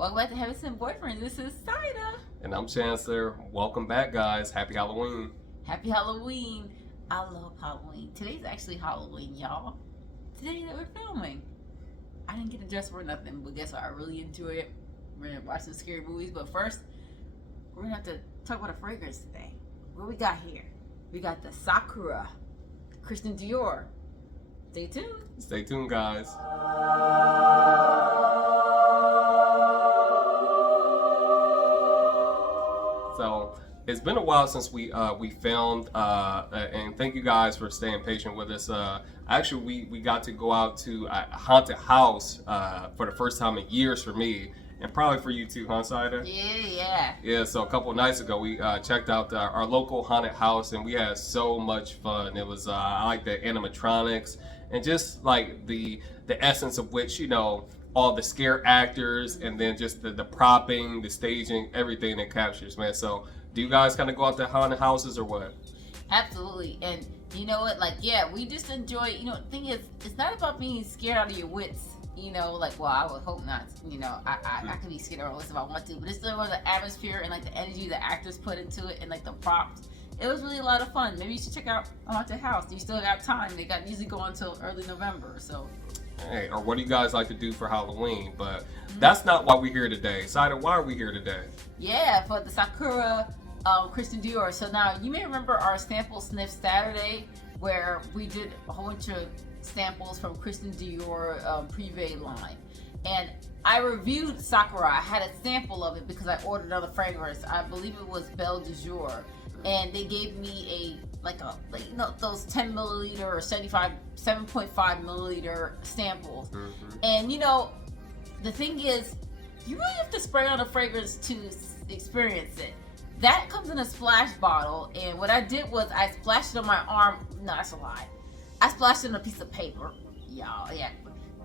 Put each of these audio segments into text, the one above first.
Welcome back to Having Some Boyfriend. This is Sahida. And I'm Chancellor. Welcome back, guys. Happy Halloween. Happy Halloween. I love Halloween. Today's actually Halloween, y'all. Today that we're filming. I didn't get a dress for nothing, but guess what? I really enjoy it. We're going to watch some scary movies, but first, we're going to have to talk about a fragrance today. What we got here? We got the Sakura, Christian Dior. Stay tuned. Stay tuned, guys. So it's been a while since we filmed, and thank you guys for staying patient with us. Actually, we got to go out to a haunted house for the first time in years for me, and probably for you too, huh, Sahida? Yeah. So a couple of nights ago, we checked out our local haunted house, and we had so much fun. It was I like the animatronics and just like the essence of which, you know, all the scare actors, and then just the propping, the staging, everything that captures, man. So do you guys kind of go out to haunted houses or what? Absolutely. And you know what, like, yeah, we just enjoy, you know, the thing is, it's not about being scared out of your wits, you know, like, well, I would hope not, you know, I could be scared out of my wits if I want to, but it's still the atmosphere and like the energy the actors put into it and like the props. It was really a lot of fun. Maybe you should check out a haunted house. You still got time. They got usually go until early November, so. Hey, or what do you guys like to do for Halloween? But that's not why we're here today. Sahida, why are we here today? Yeah, for the Sakura Christian Dior. So now, you may remember our Sample Sniff Saturday, where we did a whole bunch of samples from Christian Dior Privée line. And I reviewed Sakura. I had a sample of it because I ordered another fragrance. I believe it was Belle du Jour. And they gave me you know, those 10 milliliter or 7.5 milliliter samples. And you know, the thing is, you really have to spray on a fragrance to experience it. That comes in a splash bottle, and what I did was I splashed it on my arm. No, that's a lie. I splashed it on a piece of paper, y'all. Yeah.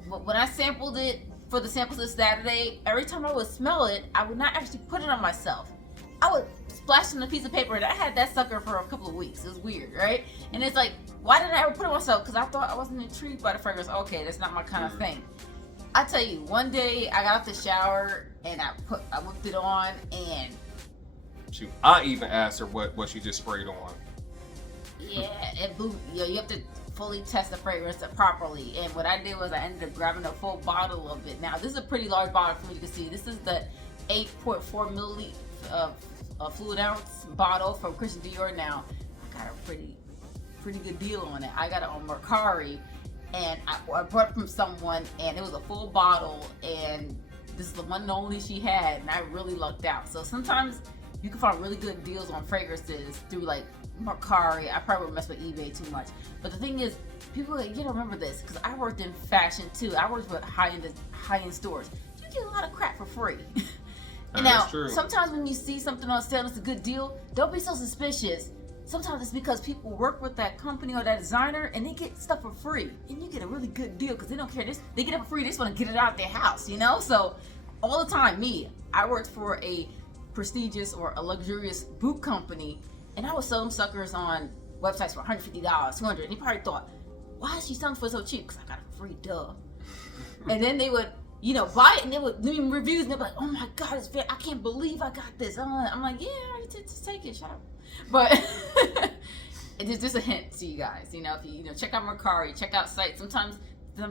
But when I sampled it for the samples this Saturday, every time I would smell it, I would not actually put it on myself. I would splash it on a piece of paper, and I had that sucker for a couple of weeks. It was weird, right? And it's like, why didn't I ever put it on myself? Because I thought I wasn't intrigued by the fragrance. Okay, that's not my kind of thing. I tell you, one day I got out the shower and I whipped it on, and shoot, I even asked her what she just sprayed on. Yeah, it blew. You have to fully test the fragrance properly. And what I did was I ended up grabbing a full bottle of it. Now this is a pretty large bottle for me. You can see this is the 8.4 milliliter fluid ounce bottle from Christian Dior. Now I got a pretty good deal on it. I got it on Mercari, and I bought it from someone, and it was a full bottle, and this is the one and only she had, and I really lucked out. So sometimes you can find really good deals on fragrances through like Mercari. I probably would mess with eBay too much, but the thing is, people, you don't remember this because I worked in fashion too. I worked with high-end stores. You get a lot of crap for free. Now, sometimes when you see something on sale that's a good deal, don't be so suspicious. Sometimes it's because people work with that company or that designer and they get stuff for free. And you get a really good deal because they don't care. They get it for free. They just want to get it out of their house, you know? So all the time, I worked for a prestigious or a luxurious boot company, and I would sell them suckers on websites for $150, $200. And you probably thought, why is she selling for so cheap? Because I got it for free, duh. And then they would, you know, buy it, and they would leave me reviews, and they'd be like, oh my God, I can't believe I got this. I'm like, yeah, just take it, shut up. But it's just a hint to you guys, you know, if you check out Mercari, check out sites. Sometimes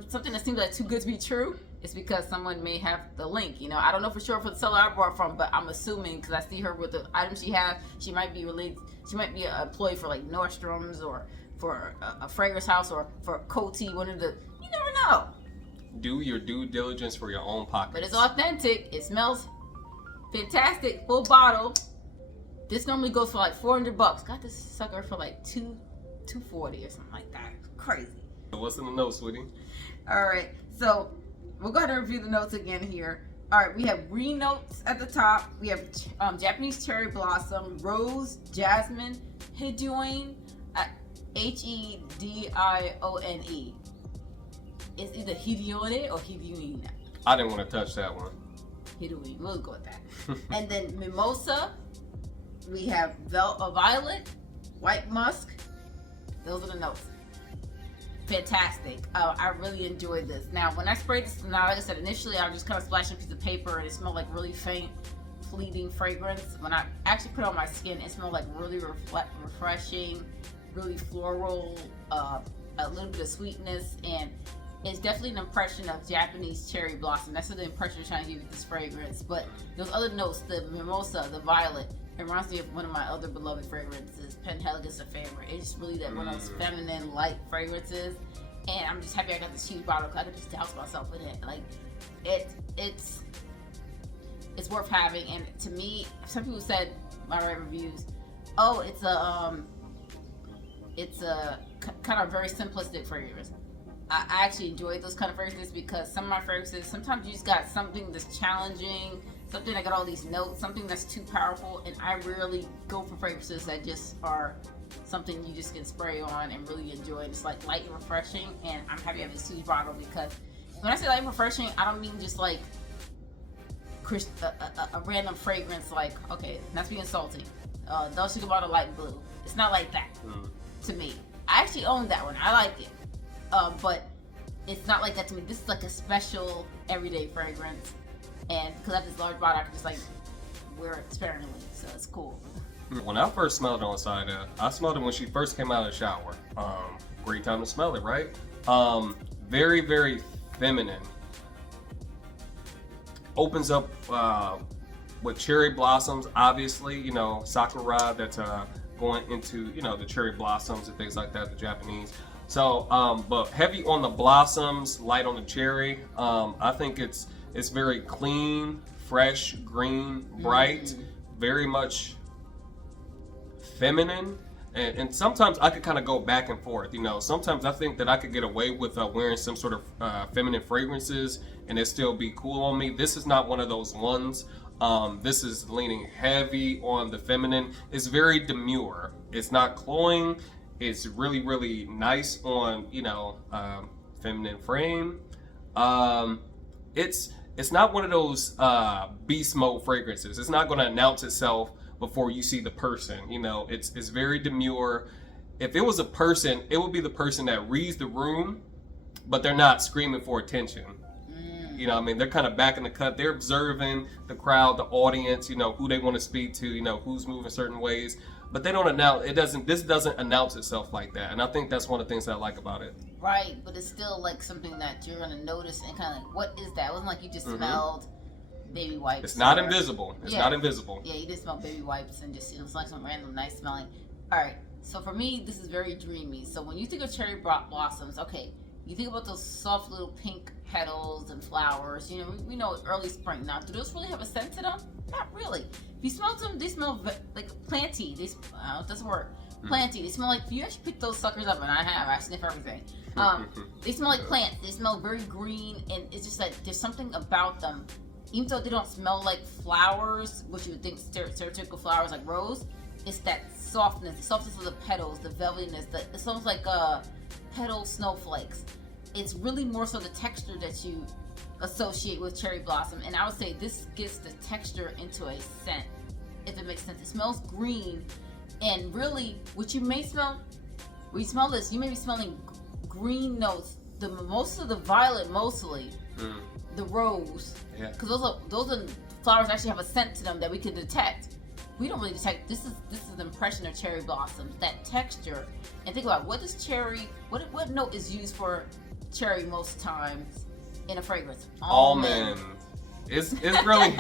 something that seems like too good to be true, it's because someone may have the link, you know. I don't know for sure for the seller I bought from, but I'm assuming because I see her with the items she has, she might be related, she might be an employee for like Nordstrom's or for a fragrance house or for Coty, one of the, you never know. Do your due diligence for your own pockets. But it's authentic. It smells fantastic. Full bottle. This normally goes for like $400. Got this sucker for like $240 or something like that. Crazy. What's in the notes, sweetie? All right. So we'll go ahead and review the notes again here. All right. We have green notes at the top. We have Japanese cherry blossom, rose, jasmine, Hidione, Hedione. It's either Hidione or Hidione. I didn't want to touch that one. Hidione, we'll go with that. And then mimosa, we have violet, white musk. Those are the notes. fantastic. I really enjoyed this. Now, when I sprayed this, now like I said, initially I was just kind of splashing a piece of paper and it smelled like really faint, fleeting fragrance. When I actually put it on my skin, it smelled like really refreshing, really floral, a little bit of sweetness, and it's definitely an impression of Japanese cherry blossom. That's the impression I'm trying to give with this fragrance. But those other notes, the mimosa, the violet, it reminds me of one of my other beloved fragrances, Penhaligon's a favorite. It's just really that one of those feminine, light fragrances. And I'm just happy I got this huge bottle because I could just douse myself with it. Like, it's worth having. And to me, some people said, my reviews, oh, it's a kind of very simplistic fragrance. I actually enjoy those kind of fragrances because some of my fragrances, sometimes you just got something that's challenging, something that got all these notes, something that's too powerful, and I rarely go for fragrances that just are something you just can spray on and really enjoy. It's like light and refreshing, and I'm happy I have this huge bottle because when I say light and refreshing, I don't mean just like a random fragrance like, okay, not to be insulting, Dolce & Gabbana light blue. It's not like that to me. I actually own that one. I like it. But it's not like that to me. This is like a special everyday fragrance, and because I have this large bottle, I can just like wear it sparingly, so it's cool. When I first smelled it on Sahida, I smelled it when she first came out of the shower. Great time to smell it, right? Very, very feminine. Opens up with cherry blossoms, obviously, you know, Sakura, that's going into, you know, the cherry blossoms and things like that, the Japanese. So, but heavy on the blossoms, light on the cherry. I think it's very clean, fresh, green, bright, very much feminine. And sometimes I could kind of go back and forth, you know. Sometimes I think that I could get away with wearing some sort of feminine fragrances and it still be cool on me. This is not one of those ones. This is leaning heavy on the feminine. It's very demure. It's not cloying. It's really, really nice on, you know, feminine frame. It's not one of those beast mode fragrances. It's not going to announce itself before you see the person. You know, it's very demure. If it was a person, it would be the person that reads the room, but they're not screaming for attention. You know what I mean? They're kind of back in the cut. They're observing the crowd, the audience, you know, who they want to speak to, you know, who's moving certain ways. But they don't announce, this doesn't announce itself like that. And I think that's one of the things that I like about it. Right, but it's still like something that you're going to notice and kind of like, what is that? It wasn't like you just smelled baby wipes. It's not invisible. It's not invisible. Yeah, you just smell baby wipes and just, it's like some random nice smelling. All right, so for me, this is very dreamy. So when you think of cherry blossoms, okay, you think about those soft little pink petals and flowers. You know, we know it's early spring. Now, do those really have a scent to them? Not really. If you smell them, they smell like planty. It doesn't work. Planty. They smell like, if you actually pick those suckers up, and I sniff everything. They smell like plants. They smell very green, and it's just like there's something about them. Even though they don't smell like flowers, which you would think stereotypical flowers like rose, it's that softness, the softness of the petals, the velvetiness. It's almost like petal snowflakes. It's really more so the texture that you associate with cherry blossom, and I would say this gets the texture into a scent, if it makes sense. It smells green, and really what you may smell when you smell this, you may be smelling green notes, the mimosa, the violet mostly, the rose, because those are flowers that actually have a scent to them that we can detect. We don't really detect. This is the impression of cherry blossoms, that texture. And think about what note is used for cherry most times in a fragrance? Almond. It's really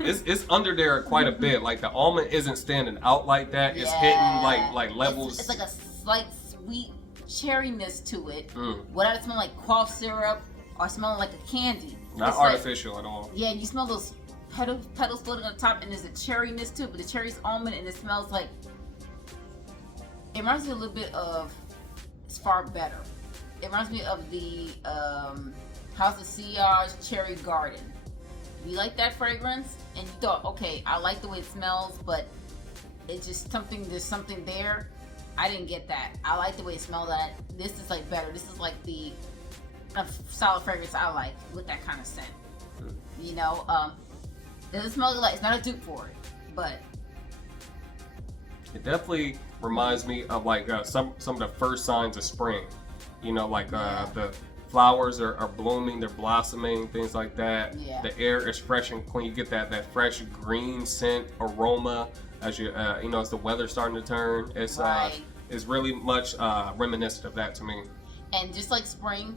it's under there quite a bit. Like the almond isn't standing out like that. It's hitting like levels. It's like a slight sweet cherryness to it, without it smelling like cough syrup or smelling like a candy. Not artificial at all. Yeah, you smell those petals floating on the top, and there's a cherryness to it, but the cherry's almond, and it smells like, it reminds me a little bit of, it's far better. It reminds me of the House of Sillage Cherry Garden. You like that fragrance, and you thought, okay, I like the way it smells, but it's just there's something there. I didn't get that. I like the way it smelled. That this is like better. This is like the solid fragrance I like with that kind of scent. You know, doesn't smell like, it's not a dupe for it, but it definitely reminds me of like some of the first signs of spring. You know, like the flowers are blooming, they're blossoming, things like that. Yeah. The air is fresh and clean. You get that fresh green scent aroma as you you know, as the weather's starting to turn. It's really much reminiscent of that to me. And just like spring,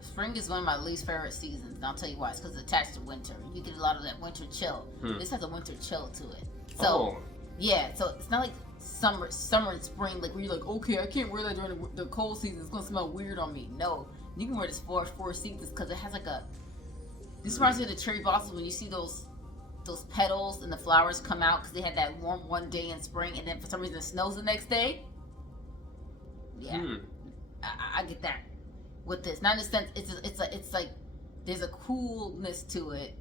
spring is one of my least favorite seasons, and I'll tell you why. It's because it's attached to winter. You get a lot of that winter chill. This has a winter chill to it. So yeah, so it's not like summer and spring, like where you're like, okay, I can't wear that during the cold season. It's gonna smell weird on me. No, you can wear this for 4 seasons because it has like this reminds me of the cherry blossoms when you see those petals and the flowers come out because they had that warm one day in spring, and then for some reason it snows the next day. Yeah, I get that with this. Not in the sense it's like there's a coolness to it,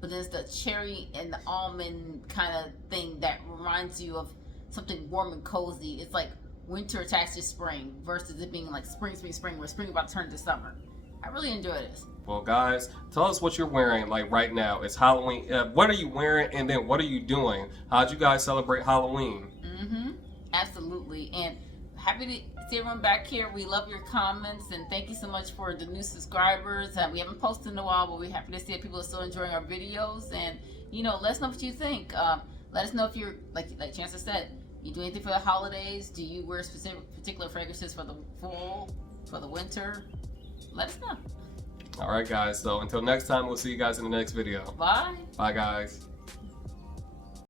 but there's the cherry and the almond kind of thing that reminds you of something warm and cozy. It's like winter attached to spring versus it being like spring, where spring about to turn to summer. I really enjoy this. Well, guys, tell us what you're wearing like right now. It's Halloween. What are you wearing, and then what are you doing? How'd you guys celebrate Halloween? Absolutely. And happy to see everyone back here. We love your comments, and thank you so much for the new subscribers. We haven't posted in a while, but we're happy to see that people are still enjoying our videos. And you know, let us know what you think. Let us know if you're like Chancellor said, you do anything for the holidays. Do you wear particular fragrances for the fall, for the winter? Let us know. All right, guys. So until next time, we'll see you guys in the next video. Bye. Bye, guys.